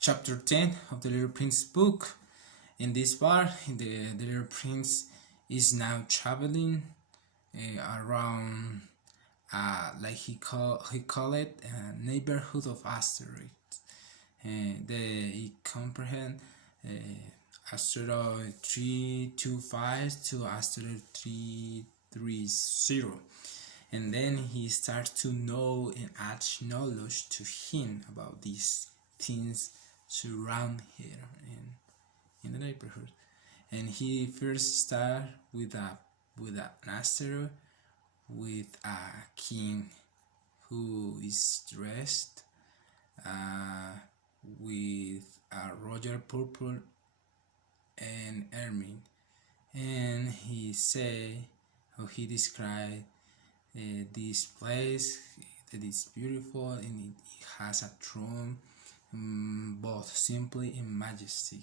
chapter 10 of the Little Prince book. In this part, the Little Prince is now traveling around, like he call it, neighborhood of asteroids. They comprehend asteroid 325 to asteroid 330, and then he starts to know and add knowledge to him about these things surround here in the neighborhood. And he first start with an asteroid with a king who is dressed with a royal purple and ermine, and he say, how he described this place, that is beautiful, and it has a throne, both simply and majestic.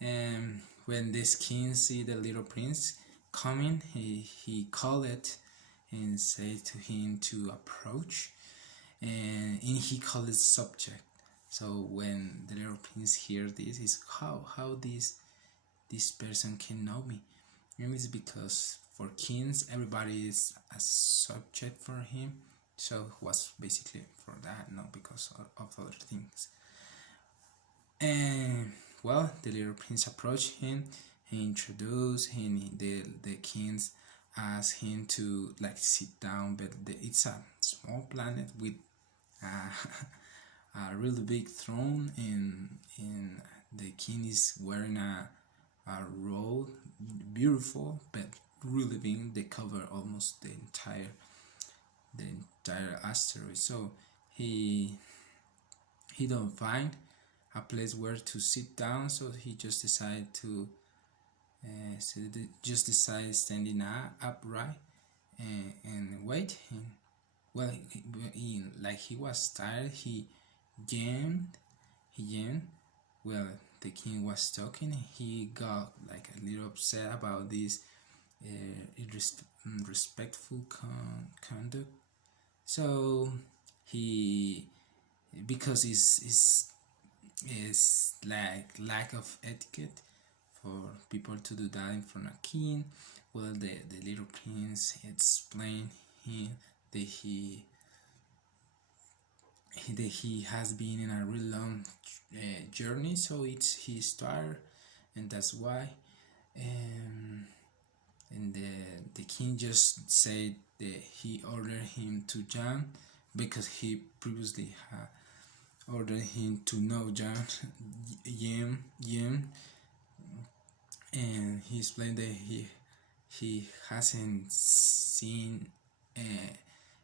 And when this king see the little prince coming, he called it and said to him to approach, and he called it subject. So when the little prince hears this, is how this person can know me. And it's because for kings everybody is a subject for him, so it was basically for that, not because of other things. And well, the little prince approached him, he introduced him, the kings asked him to like sit down, but it's a small planet with a really big throne, and the king is wearing a robe, beautiful but really big. They cover almost the entire asteroid. So he don't find a place where to sit down, so he just decided to just decided standing upright and wait. And well, like he was tired, he jammed. Well, the king was talking. He got like a little upset about this irrespectful conduct. So he, because it's like lack of etiquette for people to do that in front of king. Well, the little prince explained him that he has been in a really long journey, so he's tired, and that's why. And the king just said that he ordered him to jump, because he previously had ordered him to know John Yim, and he explained that he hasn't seen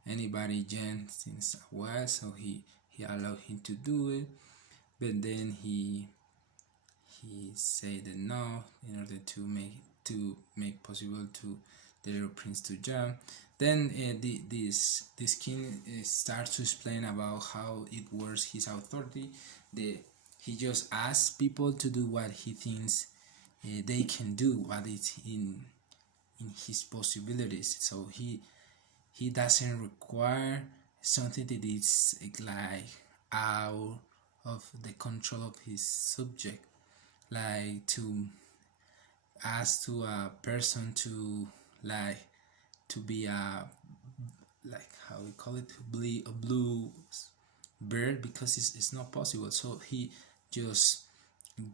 anybody Jen since a while, so he allowed him to do it. But then he said that no, in order to make possible to the little prince to jump. Then this king starts to explain about how it works, his authority. He just asks people to do what he thinks they can do, what is in his possibilities. So he doesn't require something that is like out of the control of his subject, like to ask to a person to like to be a, like how we call it, a blue bird, because it's not possible. So he just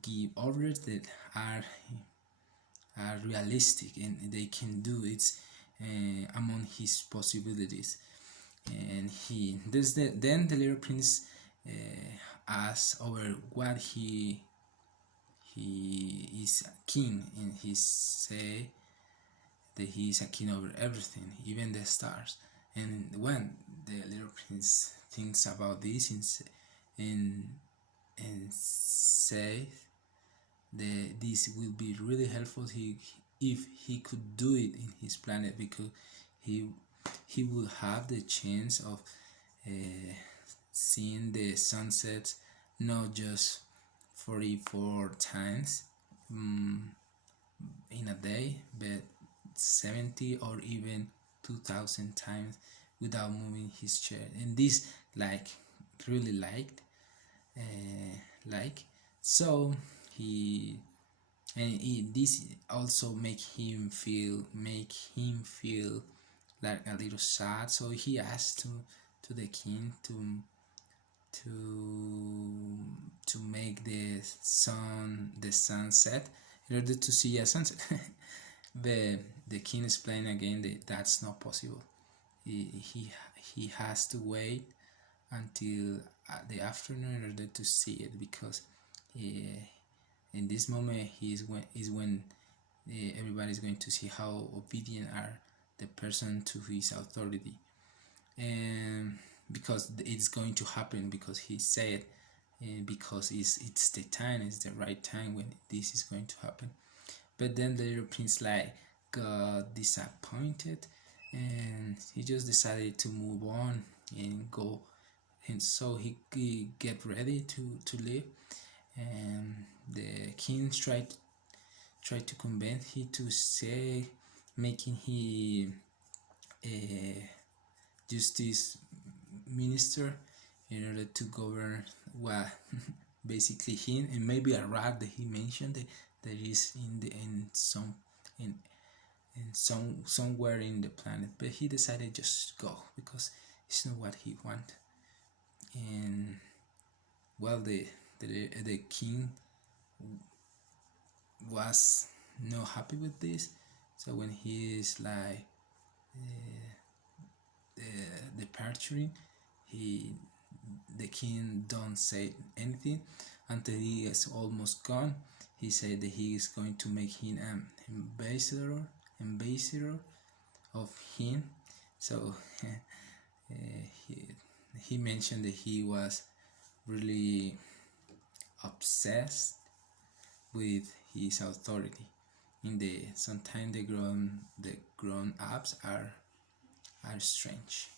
give orders that are realistic and they can do it among his possibilities. And then the little prince asks over what he is a king, and he say that he is a king over everything, even the stars. And when the little prince thinks about this and say that this will be really helpful if he could do it in his planet, because he will have the chance of seeing the sunsets not just 44 times in a day, but 70 or even 2,000 times without moving his chair. And this like really like. So he this also make him feel like a little sad. So he asked to the king to make the sunset in order to see a sunset. The king explained again that that's not possible. He has to wait until the afternoon in order to see it, because in this moment is when everybody is going to see how obedient are the person to his authority, and because it's going to happen, because he said, because it's the time, it's the right time when this is going to happen. But then the little prince like got disappointed, and he just decided to move on and go, and so he get ready to leave. And the king tried to convince him to stay, making he a justice minister in order to govern what basically him, and maybe a rat that he mentioned that is in somewhere in the planet. But he decided just go, because it's not what he want. And well, the king was not happy with this. So when he is like departuring, the king don't say anything until he is almost gone. He said that he is going to make him an ambassador of him. So he mentioned that he was really obsessed with his authority. In the sometimes the grown ups are strange.